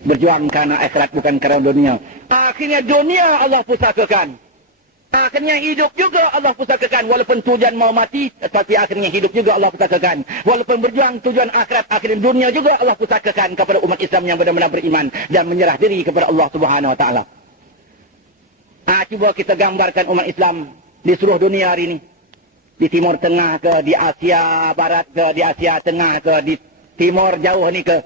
Berjuang karena akhirat bukan karena dunia. Akhirnya dunia Allah pusakakan. Akhirnya hidup juga Allah pusakakan. Walaupun tujuan mau mati, tapi akhirnya hidup juga Allah pusakakan. Walaupun berjuang tujuan akhirat, akhirnya dunia juga Allah pusakakan kepada umat Islam yang benar-benar beriman dan menyerah diri kepada Allah Subhanahu Wa Taala. Cuba kita gambarkan umat Islam di seluruh dunia hari ini. Di Timur Tengah ke, di Asia Barat ke, di Asia Tengah ke, di Timur jauh ni ke.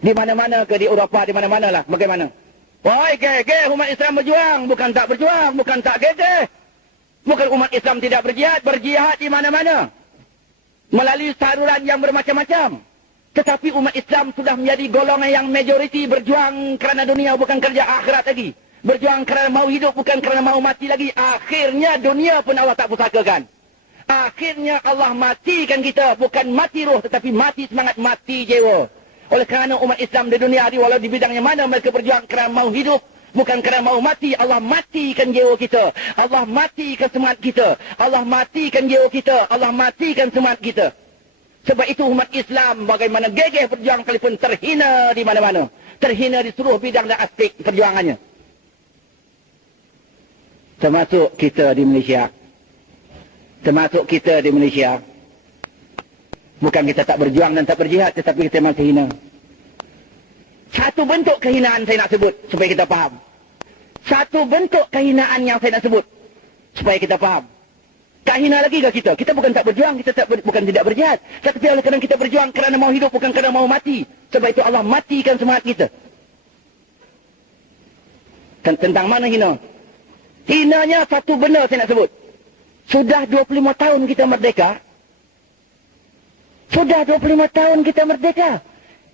Di mana-mana ke, di Eropah, di mana-mana lah. Bagaimana? Wahai gege, umat Islam berjuang. Bukan tak berjuang, bukan tak gege. Bukan umat Islam tidak berjihad. Berjihad di mana-mana. Melalui saluran yang bermacam-macam. Tetapi umat Islam sudah menjadi golongan yang majoriti berjuang kerana dunia, bukan kerja akhirat lagi. Berjuang kerana mau hidup, bukan kerana mau mati lagi. Akhirnya dunia pun Allah tak pusakakan. Akhirnya Allah matikan kita. Bukan mati roh, tetapi mati semangat, mati jiwa. Oleh kerana umat Islam di dunia hari, walau di bidang yang mana mereka berjuang kerana mau hidup, bukan kerana mau mati. Allah matikan jiwa kita. Allah matikan semangat kita. Allah matikan jiwa kita. Allah matikan semangat kita. Sebab itu umat Islam bagaimana gigih berjuang sekalipun terhina di mana-mana. Terhina di seluruh bidang dan aspek perjuangannya. Termasuk kita di Malaysia. Termasuk kita di Malaysia. Bukan kita tak berjuang dan tak berjihad, tetapi kita masih hina. Satu bentuk kehinaan saya nak sebut supaya kita faham. Satu bentuk kehinaan yang saya nak sebut supaya kita faham. Tak hina lagi ke kita? Kita bukan tak berjuang, kita bukan tidak berjihad. Tetapi oleh kerana kita berjuang kerana mau hidup, bukan kerana mau mati. Sebab itu Allah matikan semangat kita. Tentang mana hina? Hinanya satu benda saya nak sebut. Sudah 25 tahun kita merdeka. Sudah 25 tahun kita merdeka.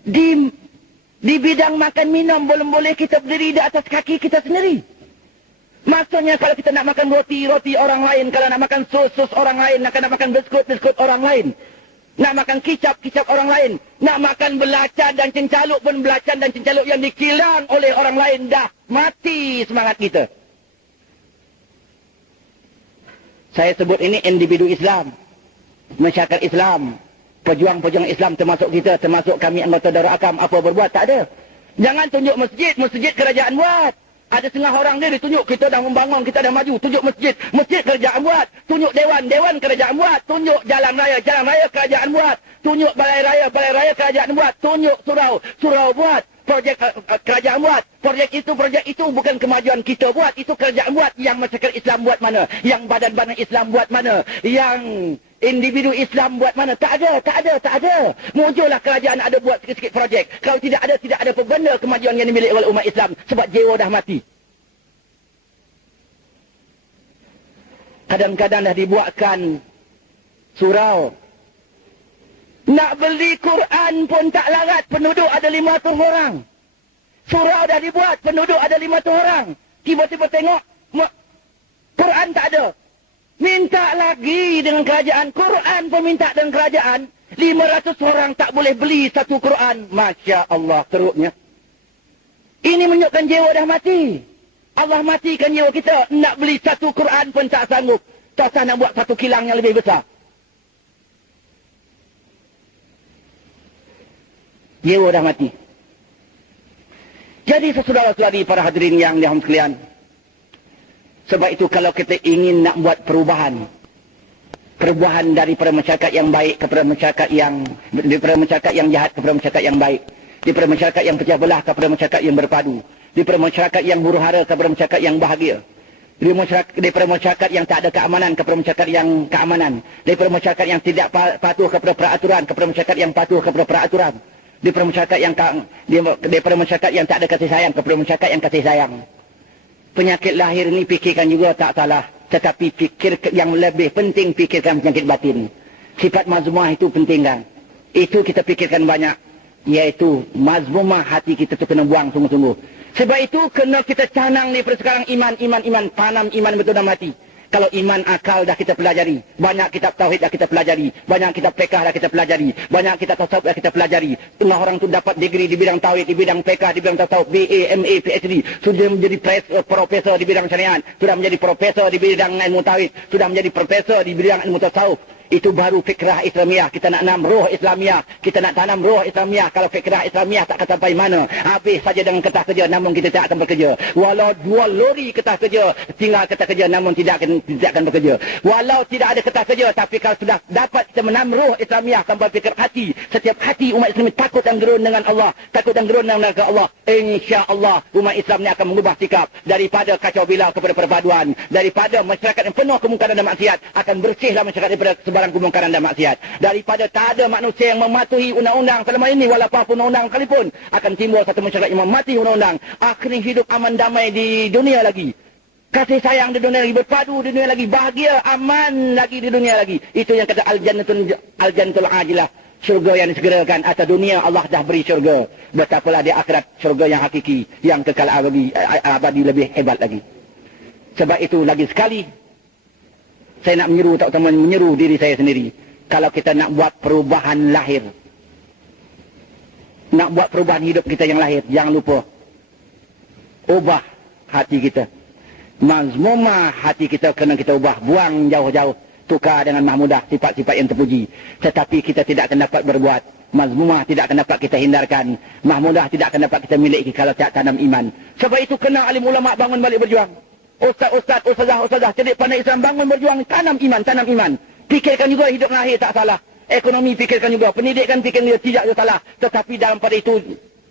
Di bidang makan minum belum boleh kita berdiri di atas kaki kita sendiri. Maksudnya kalau kita nak makan roti orang lain, kalau nak makan sus orang lain, nak makan biskut orang lain, nak makan kicap orang lain, nak makan belacan dan cencaluk pun belacan dan cencaluk yang dikilang oleh orang lain, dah mati semangat kita. Saya sebut ini individu Islam, masyarakat Islam, pejuang-pejuang Islam termasuk kita, termasuk kami anggota Darul Arkam. Apa berbuat? Tak ada. Jangan tunjuk masjid kerajaan buat. Ada setengah orang dia ditunjuk, kita dah membangun, kita dah maju. Tunjuk masjid kerajaan buat. Tunjuk dewan kerajaan buat. Tunjuk jalan raya kerajaan buat. Tunjuk balai raya kerajaan buat. Tunjuk surau buat. Projek kerajaan buat. Projek itu bukan kemajuan kita buat. Itu kerajaan buat. Yang masyarakat Islam buat mana? Yang badan-badan Islam buat mana? Yang individu Islam buat mana? Tak ada. Muncullah kerajaan ada buat sikit-sikit projek. Kalau tidak ada benda kemajuan yang dimiliki oleh umat Islam. Sebab jiwa dah mati. Kadang-kadang dah dibuatkan surau. Nak beli Quran pun tak larat, penduduk ada 500 orang. Surau dah dibuat, penduduk ada 500 orang. Tiba-tiba tengok, Quran tak ada. Minta lagi dengan kerajaan. Quran pun minta dengan kerajaan. 500 orang tak boleh beli satu Quran. Masya Allah, teruknya. Ini menunjukkan jiwa dah mati. Allah matikan jiwa kita. Nak beli satu Quran pun tak sanggup. Tak sanggup nak buat satu kilang yang lebih besar. Jiwa dah mati. Jadi saudara-saudari para hadirin yang dirahmati sekalian. Sebab itu kalau kita ingin nak buat perubahan daripada masyarakat yang baik kepada masyarakat yang, daripada masyarakat yang jahat kepada masyarakat yang baik, daripada masyarakat yang pecah belah kepada masyarakat yang berpadu, daripada masyarakat yang huru-hara kepada masyarakat yang bahagia, daripada masyarakat yang tak ada keamanan kepada masyarakat yang keamanan, daripada masyarakat yang tidak patuh kepada peraturan kepada masyarakat yang patuh kepada peraturan, daripada masyarakat yang tak ada kasih sayang kepada masyarakat yang kasih sayang. Penyakit lahir ini fikirkan juga tak salah. Tetapi fikir yang lebih penting, fikirkan penyakit batin. Sifat mazmumah itu penting kan. Itu kita fikirkan banyak. Iaitu mazmumah hati kita tu kena buang sungguh-sungguh. Sebab itu kena kita canang ni sekarang iman. Tanam iman betul dalam hati. Kalau iman akal dah kita pelajari. Banyak kitab tauhid dah kita pelajari. Banyak kitab fiqh dah kita pelajari. Banyak kitab tasawuf dah kita pelajari. Tengah orang tu dapat degree di bidang tauhid, di bidang fiqh, di bidang tasawuf, BA, MA, PhD. Sudah menjadi profesor di bidang syariat. Sudah menjadi profesor di bidang ilmu tauhid. Sudah menjadi profesor di bidang ilmu tasawuf. Itu baru fikrah Islamiah. Kita nak tanam roh Islamiah. Kita nak tanam roh Islamiah. Kalau fikrah Islamiah tak akan sampai mana. Habis saja dengan kertas kerja, namun kita tidak akan bekerja. Walau 2 lori kertas kerja, tinggal kertas kerja, namun tidak akan bekerja. Walau tidak ada kertas kerja, tapi kalau sudah dapat kita menanam roh Islamiah sampai fikir hati, setiap hati umat Islam takut dan gerun dengan Allah, takut dan gerun dengan Allah, insya-Allah umat Islam ni akan mengubah sikap daripada kacau bilau kepada perpaduan, daripada masyarakat yang penuh kemungkaran dan maksiat akan bersihlah masyarakat daripada sebarang kemungkaran dan maksiat, daripada tak ada manusia yang mematuhi undang-undang selama ini, walaupun undang-undang sekalipun, akan timbul satu masyarakat yang mematuhi undang-undang, akhirnya hidup aman damai di dunia lagi, kasih sayang di dunia lagi, berpadu di dunia lagi, bahagia aman lagi di dunia lagi. Itu yang kata al-jannatul ajilah, syurga yang disegerakan. Atas dunia Allah dah beri syurga, betapalah di akhirat syurga yang hakiki, yang kekal abadi lebih hebat lagi. Sebab itu lagi sekali saya nak menyeru, tak teman menyeru diri saya sendiri, kalau kita nak buat perubahan lahir, nak buat perubahan hidup kita yang lahir, jangan lupa ubah hati kita. Mazmumah hati kita kena kita ubah, buang jauh-jauh, tukar dengan mahmudah, sifat-sifat yang terpuji. Tetapi kita tidak akan dapat berbuat. Mazmumah tidak akan dapat kita hindarkan, mahmudah tidak akan dapat kita miliki kalau tak tanam iman. Sebab itu kena alim ulama bangun balik berjuang. Ustaz, ustazah, cerdik pandai Islam bangun berjuang, tanam iman. Fikirkan juga hidup lahir tak salah. Ekonomi fikirkan juga, pendidikan fikirkan juga, tidak salah. Tetapi dalam pada itu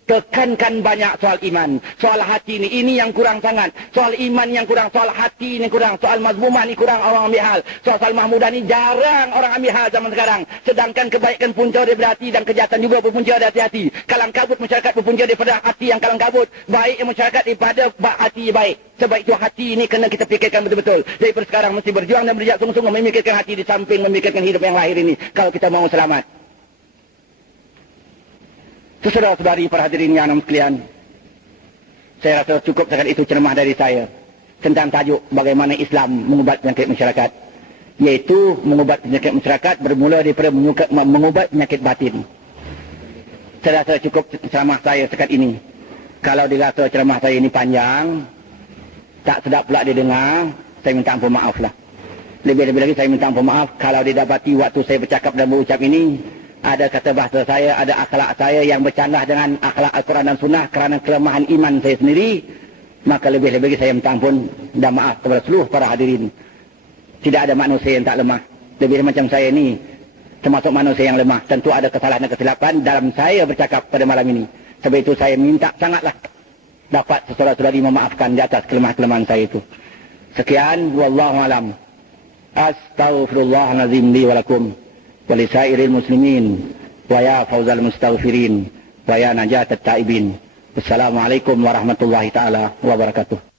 tekankan banyak soal iman, soal hati ini yang kurang sangat, soal iman yang kurang, soal hati ini kurang, soal mazmumah ini kurang orang ambil hal, soal mahmudah ini jarang orang ambil hal zaman sekarang. Sedangkan kebaikan punca daripada hati dan kejahatan juga berpunca dari hati. Kalang kabut masyarakat berpunca daripada hati yang kalang kabut, baik yang masyarakat daripada hati baik. Sebab itu hati ini kena kita fikirkan betul-betul. Daripada sekarang mesti berjuang dan berjaya sungguh-sungguh memikirkan hati di samping memikirkan hidup yang lahir ini, kalau kita mau selamat. Saudara-saudari para hadirin yang sekalian, saya rasa cukup sekali itu ceramah dari saya tentang tajuk bagaimana Islam mengubat penyakit masyarakat, yaitu mengubat penyakit masyarakat bermula daripada mengubat penyakit batin. Saya rasa cukup ceramah saya sekat ini. Kalau dirasa ceramah saya ini panjang, tak sedap pula didengar, saya minta ampun maaf lah. Lebih-lebih lagi saya minta ampun maaf kalau didapati waktu saya bercakap dan berucap ini ada kata bahasa saya, ada akhlak saya yang bercandah dengan akhlak Al-Quran dan Sunnah kerana kelemahan iman saya sendiri, maka lebih-lebih saya minta ampun dan maaf kepada seluruh para hadirin. Tidak ada manusia yang tak lemah. Lebih macam saya ini termasuk manusia yang lemah. Tentu ada kesalahan dan kesilapan dalam saya bercakap pada malam ini. Sebab itu saya minta sangatlah dapat saudara-saudari memaafkan di atas kelemahan-kelemahan saya itu. Sekian, wallahu alam. Astaghfirullahalazim li wa lakum wa lisairil muslimin wa ya fawzal mustaghfirin wa ya najat at-taibin. Wassalamualaikum warahmatullahi taala wabarakatuh.